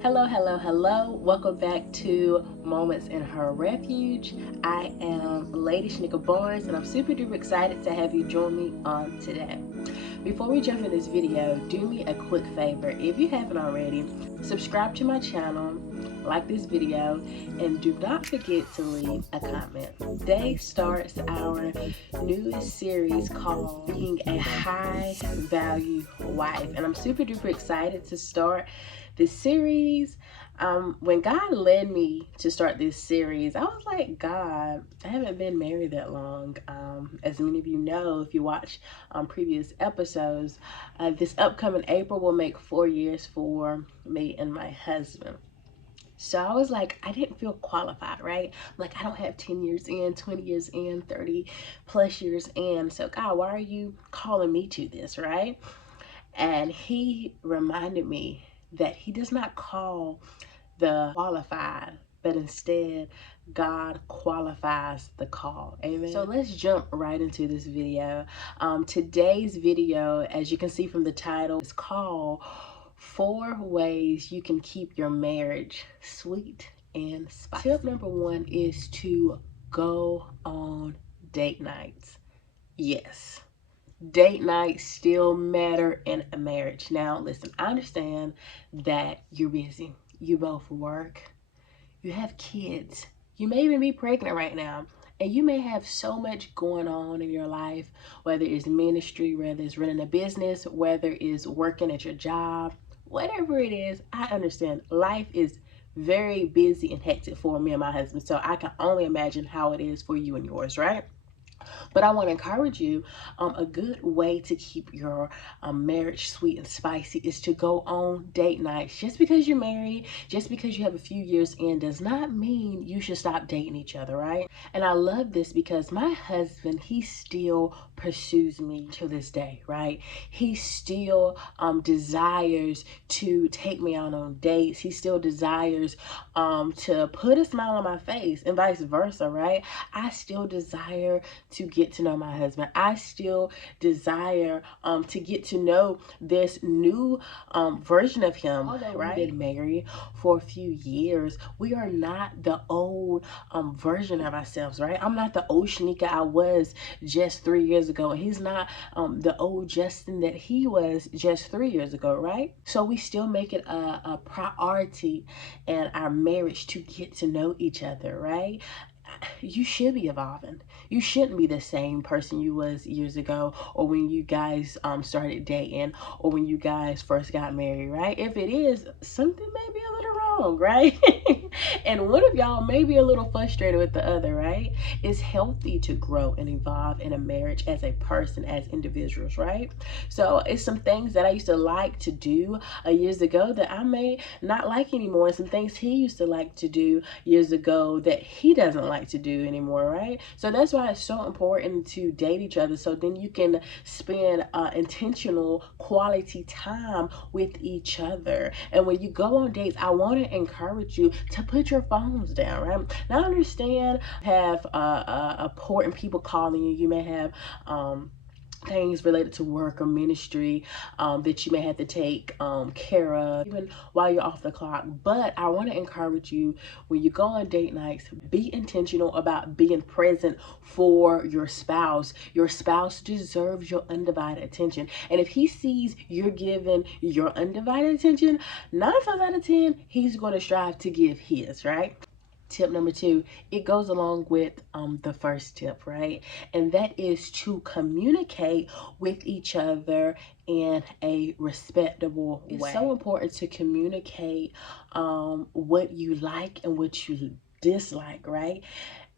Hello, hello, hello. Welcome back to Moments in Her Refuge. I am Lady Shanika Barnes and I'm super duper excited to have you join me on today. Before we jump in this video, do me a quick favor. If you haven't already, subscribe to my channel, like this video, and do not forget to leave a comment. Today starts our new series called Being a High Value Wife, and I'm super duper excited to start this series. When God led me to start this series, I was like, God, I haven't been married that long. As many of you know, if you watch previous episodes, this upcoming April will make 4 years for me and my husband. So I was like, I didn't feel qualified, right? Like, I don't have 10 years in, 20 years in, 30 plus years in. So God, why are you calling me to this, right? And he reminded me that he does not call the qualified, but instead God qualifies the call. Amen. So let's jump right into this video. Today's video, as you can see from the title, is called 4 Ways You Can Keep Your Marriage Sweet and Spicy. Tip number 1 is to go on date nights. Yes, date nights still matter in a marriage. Now, listen, I understand that you're busy. You both work. You have kids. You may even be pregnant right now. And you may have so much going on in your life, whether it's ministry, whether it's running a business, whether it's working at your job, whatever it is. I understand life is very busy and hectic for me and my husband. So I can only imagine how it is for you and yours, right? But I want to encourage you, a good way to keep your marriage sweet and spicy is to go on date nights. Just because you're married, just because you have a few years in, does not mean you should stop dating each other, right? And I love this because my husband, he still pursues me to this day, right? He still desires to take me out on dates. He still desires to put a smile on my face and vice versa, right? I still desire to get to know my husband. I still desire to get to know this new version of him. Although right? We've been married for a few years, we are not the old version of ourselves, right? I'm not the old Shanika I was just 3 years ago, and he's not the old Justin that he was just 3 years ago, right? So we still make it a priority in our marriage to get to know each other, right? You should be evolving. You shouldn't be the same person you was years ago, or when you guys started dating, or when you guys first got married, right? If it is, something may be a little wrong, right? And one of y'all may be a little frustrated with the other, right? It's healthy to grow and evolve in a marriage as a person, as individuals, right? So it's some things that I used to like to do years ago that I may not like anymore, and some things he used to like to do years ago that he doesn't like to do anymore, right? So that's why it's so important to date each other, so then you can spend intentional quality time with each other. And when you go on dates, I want to encourage you to put your phones down, right? Now I understand have important people calling you. You may have things related to work or ministry that you may have to take care of even while you're off the clock. But I want to encourage you, when you go on date nights, be intentional about being present for your spouse. Your spouse deserves your undivided attention, and if he sees you're giving your undivided attention, 9 times out of 10 he's going to strive to give his, right? Tip number 2, it goes along with the first tip, right? And that is to communicate with each other in a respectable way. It's so important to communicate what you like and what you dislike, right?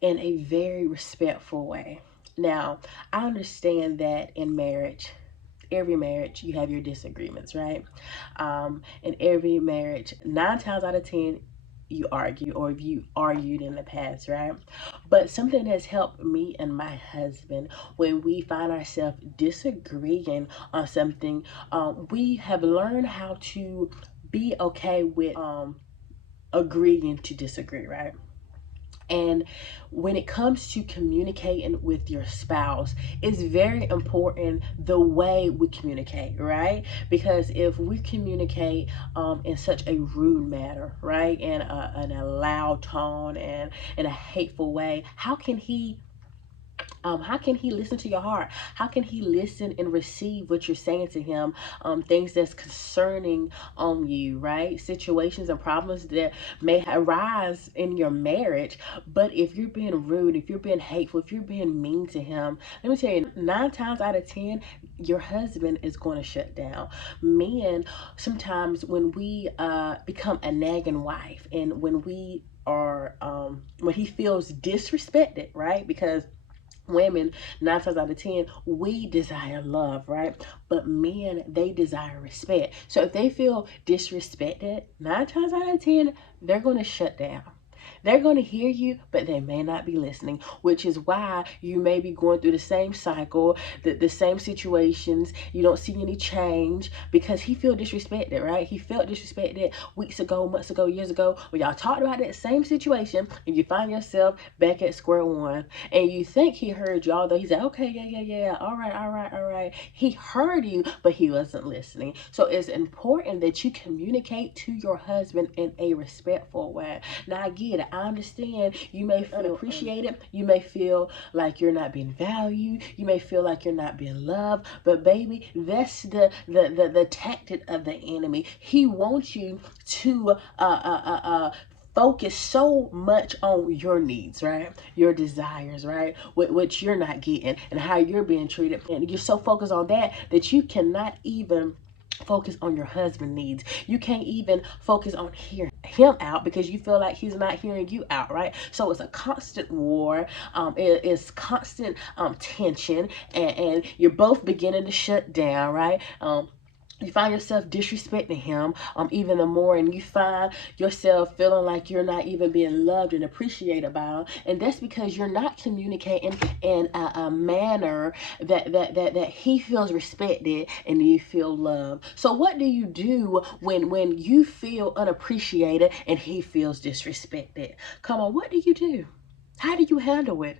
In a very respectful way. Now, I understand that in marriage, every marriage you have your disagreements, right? In every marriage, 9 times out of 10 you argue, or if you argued in the past, right? But something has helped me and my husband when we find ourselves disagreeing on something, we have learned how to be okay with agreeing to disagree, right? And when it comes to communicating with your spouse, it's very important the way we communicate, right? Because if we communicate in such a rude manner, right, in a loud tone and in a hateful way, how can he listen to your heart? How can he listen and receive what you're saying to him? Things that's concerning on you, right? Situations and problems that may arise in your marriage. But if you're being rude, if you're being hateful, if you're being mean to him, let me tell you, 9 times out of 10, your husband is going to shut down. Men, sometimes when we become a nagging wife, and when we are, when he feels disrespected, right? Because women, 9 times out of 10, we desire love, right? But men, they desire respect. So if they feel disrespected, 9 times out of 10, they're going to shut down. They're going to hear you, but they may not be listening, which is why you may be going through the same cycle, the same situations. You don't see any change because he feel disrespected, right? He felt disrespected weeks ago, months ago, years ago, when y'all talked about that same situation, and you find yourself back at square one. And you think he heard you, although he said, okay, yeah, all right, all right. He heard you, but he wasn't listening. So it's important that you communicate to your husband in a respectful way. Now, I get it. I understand you may feel unappreciated. You may feel like you're not being valued. You may feel like you're not being loved. But baby, that's the tactic of the enemy. He wants you to focus so much on your needs, right? Your desires, right? Which you're not getting, and how you're being treated. And you're so focused on that that you cannot even focus on your husband needs. You can't even focus on hearing him out because you feel like he's not hearing you out, right? So it's a constant war. It's constant tension, and you're both beginning to shut down, right? You find yourself disrespecting him even the more, and you find yourself feeling like you're not even being loved and appreciated by him, and that's because you're not communicating in a manner that he feels respected and you feel loved. So what do you do when you feel unappreciated and he feels disrespected? Come on, what do you do? How do you handle it?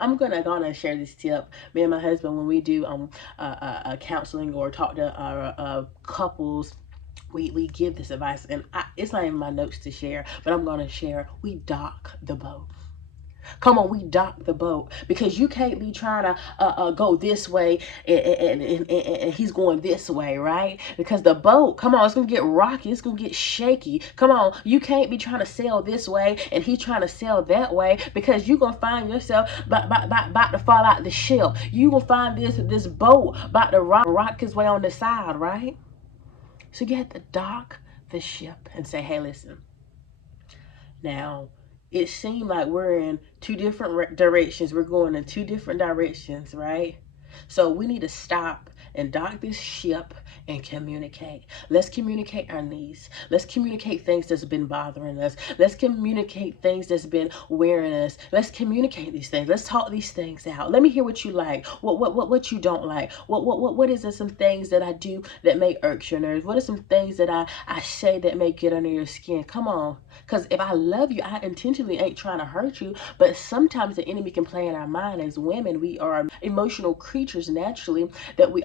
I'm gonna share this tip. Me and my husband, when we do counseling or talk to couples, we give this advice, and it's not in my notes to share, but I'm gonna share. We dock the boat. Come on, we dock the boat, because you can't be trying to go this way, and he's going this way, right? Because the boat, come on, it's gonna get rocky, it's gonna get shaky. Come on, you can't be trying to sail this way and he's trying to sail that way, because you're gonna find yourself about to fall out the ship. You gonna find this boat about to rock his way on the side, right? So you have to dock the ship and say, hey, listen. Now, it seemed like we're in two different directions. We're going in two different directions, right? So we need to stop and dock this ship and communicate. Let's communicate our needs. Let's communicate things that's been bothering us. Let's communicate things that's been wearing us. Let's communicate these things. Let's talk these things out. Let me hear what you like. What you don't like. What is it? Some things that I do that may irk your nerves. What are some things that I say that may get under your skin? Come on. Because if I love you, I intentionally ain't trying to hurt you. But sometimes the enemy can play in our mind. As women, we are emotional creatures naturally, that we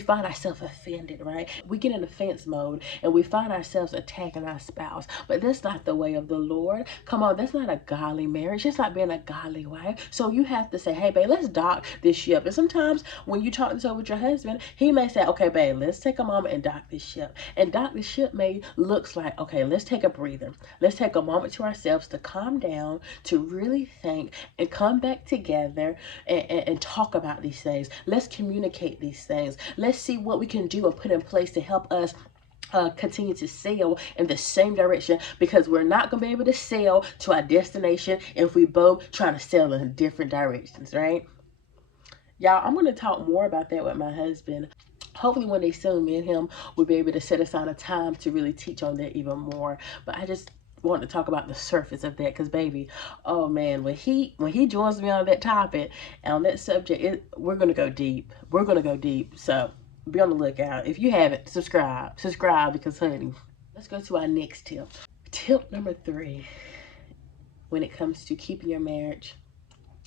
find ourselves offended, right? We get in offense mode and we find ourselves attacking our spouse. But that's not the way of the Lord. Come on, that's not a godly marriage. That's not being a godly wife. So you have to say, hey, babe, let's dock this ship. And sometimes when you talk this over with your husband, he may say, okay, babe, let's take a moment and dock this ship. And dock this ship may looks like, okay, let's take a breather. Let's take a moment to ourselves to calm down, to really think, and come back together and talk about these things. Let's communicate these things. Let's see what we can do and put in place to help us continue to sail in the same direction, because we're not going to be able to sail to our destination if we both trying to sail in different directions, right? Y'all, I'm going to talk more about that with my husband. Hopefully one day soon, me and him will be able to set aside a time to really teach on that even more. But I just want to talk about the surface of that, because baby, oh man, when he joins me on that topic, on that subject, we're going to go deep. We're going to go deep. So be on the lookout. If you haven't, subscribe, because honey, let's go to our next tip. Tip number 3. when it comes to keeping your marriage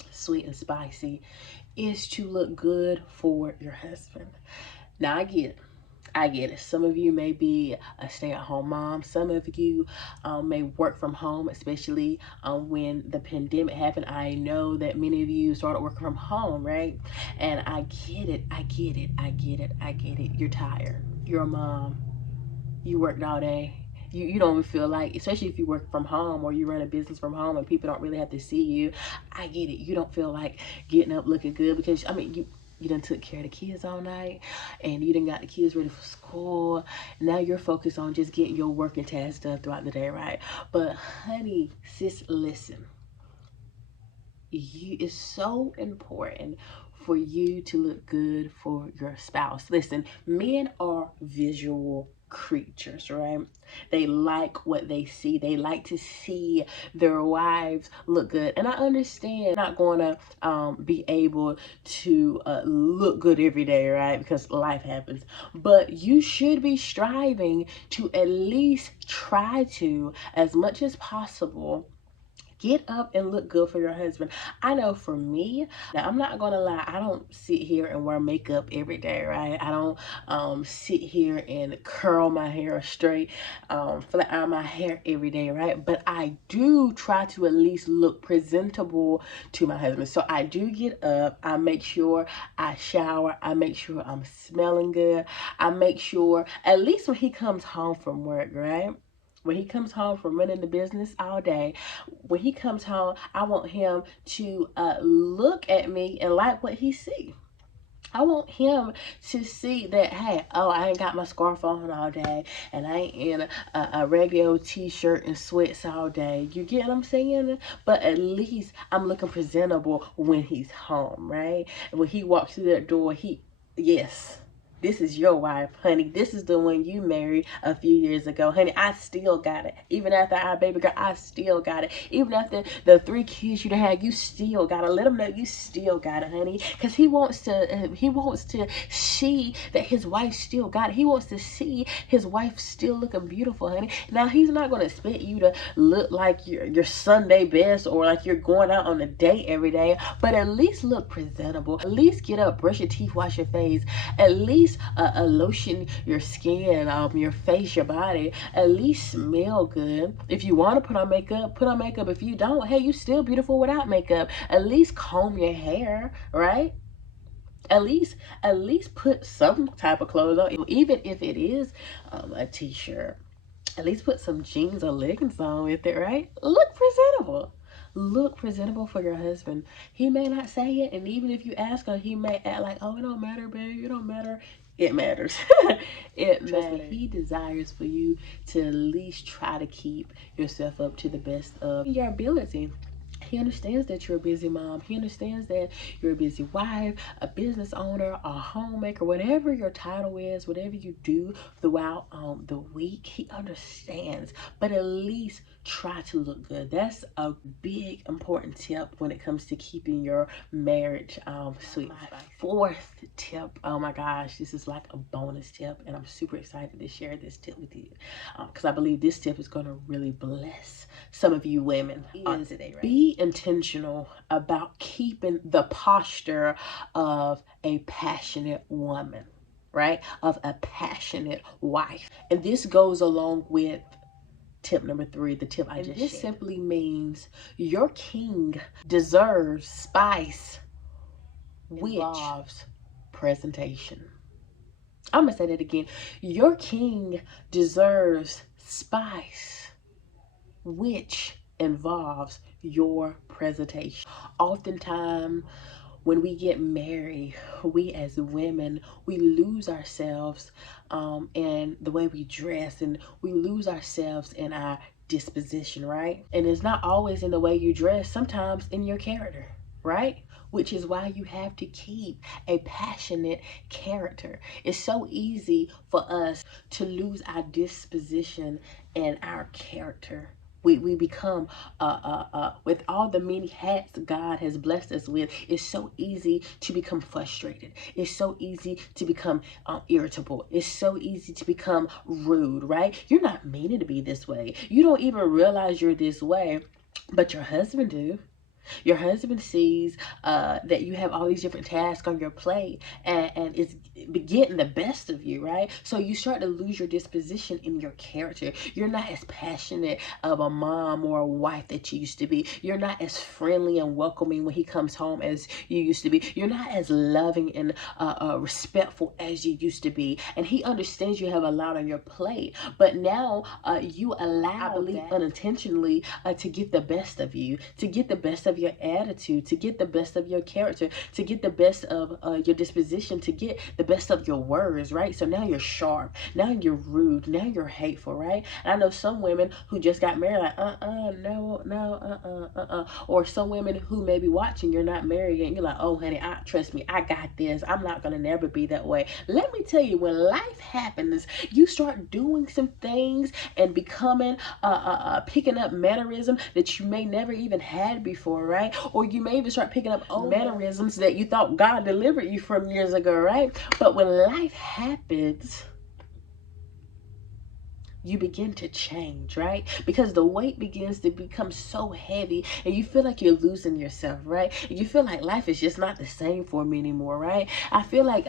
sweet and spicy is to look good for your husband. Now, I get it. Some of you may be a stay-at-home mom. Some of you may work from home, especially when the pandemic happened. I know that many of you started working from home, right? And I get it. I get it. I get it. I get it. You're tired. You're a mom. You worked all day. You don't even feel like, especially if you work from home or you run a business from home and people don't really have to see you. I get it. You don't feel like getting up looking good because, I mean, you done took care of the kids all night and you done got the kids ready for school. Now you're focused on just getting your work and tasks done throughout the day, right? But honey, sis, listen. It's so important for you to look good for your spouse. Listen, men are visual creatures, right? They like what they see. They like to see their wives look good. And I understand you're not going to be able to look good every day, right? Because life happens. But you should be striving to at least try to, as much as possible, get up and look good for your husband. I know for me, now I'm not gonna lie, I don't sit here and wear makeup every day, right? I don't sit here and curl my hair straight, flat iron my hair every day, right? But I do try to at least look presentable to my husband. So I do get up, I make sure I shower, I make sure I'm smelling good, I make sure at least when he comes home from work, right? When he comes home from running the business all day, when he comes home, I want him to look at me and like what he see. I want him to see that, hey, oh, I ain't got my scarf on all day and I ain't in a regular t-shirt and sweats all day. You get what I'm saying? But at least I'm looking presentable when he's home, right? And when he walks through that door, yes. This is your wife, honey. This is the one you married a few years ago. Honey, I still got it. Even after our baby girl, I still got it. Even after the 3 kids you had, you still got it. Let him know you still got it, honey. Because he wants to see that his wife still got it. He wants to see his wife still looking beautiful, honey. Now, he's not going to expect you to look like your Sunday best or like you're going out on a date every day. But at least look presentable. At least get up, brush your teeth, wash your face. At least lotion your skin, your face, your body. At least smell good. If you want to put on makeup, put on makeup. If you don't, hey, you still beautiful without makeup. At least comb your hair, right? At least put some type of clothes on, even if it is a t-shirt. At least put some jeans or leggings on with it, right? Look presentable. Look presentable for your husband. He may not say it, and even if you ask him, he may act like, oh, it don't matter, babe, it don't matter. It matters. It matters. He desires for you to at least try to keep yourself up to the best of your ability. He understands that you're a busy mom. He understands that you're a busy wife, a business owner, a homemaker, whatever your title is, whatever you do throughout the week. He understands, but at least try to look good. That's a big important tip when it comes to keeping your marriage sweet. Fourth tip, oh my gosh, this is like a bonus tip, and I'm super excited to share this tip with you because I believe this tip is going to really bless some of you women on today, right? Be intentional about keeping the posture of a passionate woman, right? Of a passionate wife. And this goes along with tip number 3, the tip I just shared. This simply means your king deserves spice, which involves presentation. I'm gonna say that again. Your king deserves spice, which involves your presentation. Oftentimes, when we get married, we as women, we lose ourselves in the way we dress, and we lose ourselves in our disposition, right? And it's not always in the way you dress, sometimes in your character, right? Which is why you have to keep a passionate character. It's so easy for us to lose our disposition and our character. We become, with all the many hats God has blessed us with, it's so easy to become frustrated. It's so easy to become irritable. It's so easy to become rude, right? You're not meaning to be this way. You don't even realize you're this way but your husband do. Your husband sees that you have all these different tasks on your plate, and it's getting the best of you, right? So you start to lose your disposition in your character. You're not as passionate of a mom or a wife that you used to be. You're not as friendly and welcoming when he comes home as you used to be. You're not as loving and respectful as you used to be. And he understands you have a lot on your plate, but now you allow, I believe, unintentionally to get the best of you, to get the best of your attitude, to get the best of your character, to get the best of your disposition, to get the best of your words, right? So now you're sharp, now you're rude, now you're hateful, right? And I know some women who just got married, like, no, or some women who may be watching, you're not married yet, and you're like, oh, honey, trust me, I got this. I'm not gonna never be that way. Let me tell you, when life happens, you start doing some things and becoming, picking up mannerism that you may never even had before, right? Or you may even start picking up old mannerisms that you thought God delivered you from years ago, right? But when life happens, you begin to change, right? Because the weight begins to become so heavy and you feel like you're losing yourself, right? You feel like life is just not the same for me anymore, right? I feel like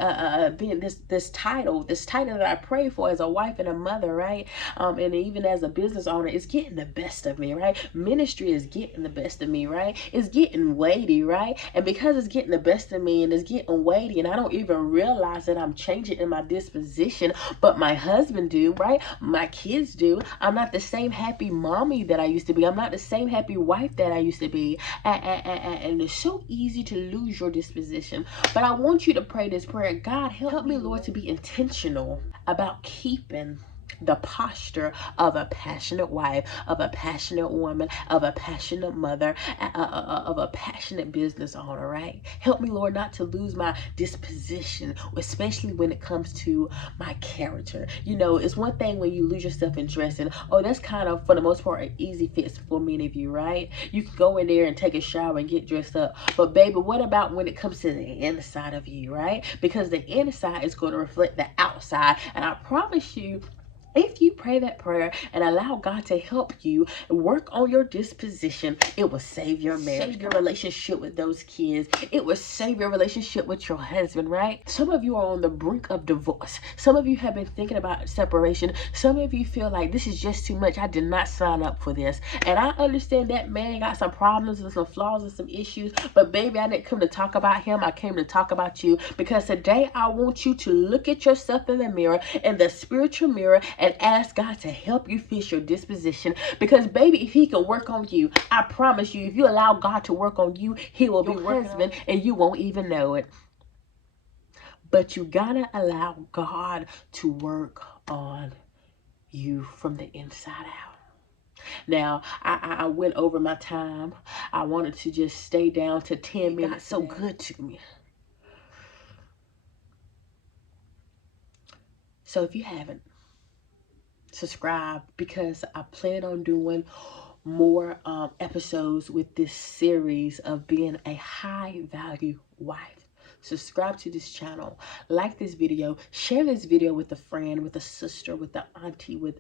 being this title that I pray for as a wife and a mother, right? And even as a business owner, it's getting the best of me, right? Ministry is getting the best of me, right? It's getting weighty, right? And because it's getting the best of me and it's getting weighty, and I don't even realize that I'm changing in my disposition, but my husband do, right? My kids do. I'm not the same happy mommy that I used to be. I'm not the same happy wife that I used to be. And it's so easy to lose your disposition. But I want you to pray this prayer. God, help me, Lord, to be intentional about keeping the posture of a passionate wife, of a passionate woman, of a passionate mother, of a passionate business owner, right? Help me, Lord, not to lose my disposition, especially when it comes to my character. You know, it's one thing when you lose yourself in dressing. Oh, that's kind of, for the most part, an easy fix for many of you, right? You can go in there and take a shower and get dressed up. But baby, what about when it comes to the inside of you, right? Because the inside is going to reflect the outside. And I promise you, if you pray that prayer and allow God to help you work on your disposition, it will save your marriage, save your relationship with those kids. It will save your relationship with your husband, right? Some of you are on the brink of divorce. Some of you have been thinking about separation. Some of you feel like this is just too much. I did not sign up for this. And I understand that man got some problems and some flaws and some issues. But baby, I didn't come to talk about him. I came to talk about you. Because today I want you to look at yourself in the mirror, in the spiritual mirror, and ask God to help you fix your disposition. Because baby, if he can work on you, I promise you, if you allow God to work on you, he will be your husband and you won't even know it. But you gotta allow God to work on you from the inside out. Now, I went over my time. I wanted to just stay down to 10 minutes. So good to me. So if you haven't, subscribe, because I plan on doing more episodes with this series of being a high value wife. Subscribe to this channel, like this video, share this video with a friend, with a sister, with an auntie, with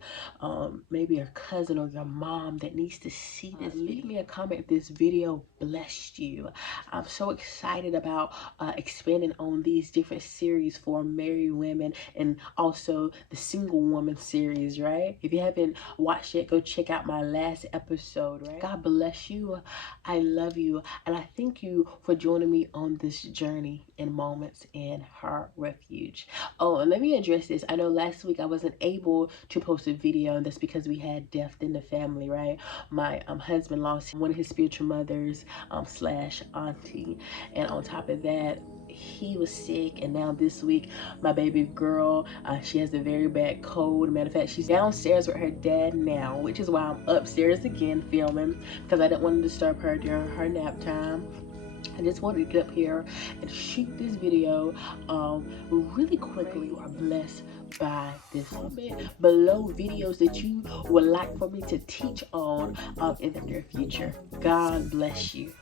maybe a cousin or your mom that needs to see this. Leave me a comment if this video blessed you. I'm so excited about expanding on these different series for married women and also the single woman series, right? If you haven't watched yet, go check out my last episode, right? God bless you. I love you. And I thank you for joining me on this journey in Moments in Her Refuge. Oh, and let me address this. I know last week I wasn't able to post a video, and that's because we had death in the family, right? My husband lost one of his spiritual mothers slash auntie, and on top of that, he was sick. And now this week, my baby girl, she has a very bad cold. Matter of fact, she's downstairs with her dad now, which is why I'm upstairs again filming, because I didn't want to disturb her during her nap time. I just wanted to get up here and shoot this video really quickly. You are blessed by this. Comment below videos that you would like for me to teach on in the near future. God bless you.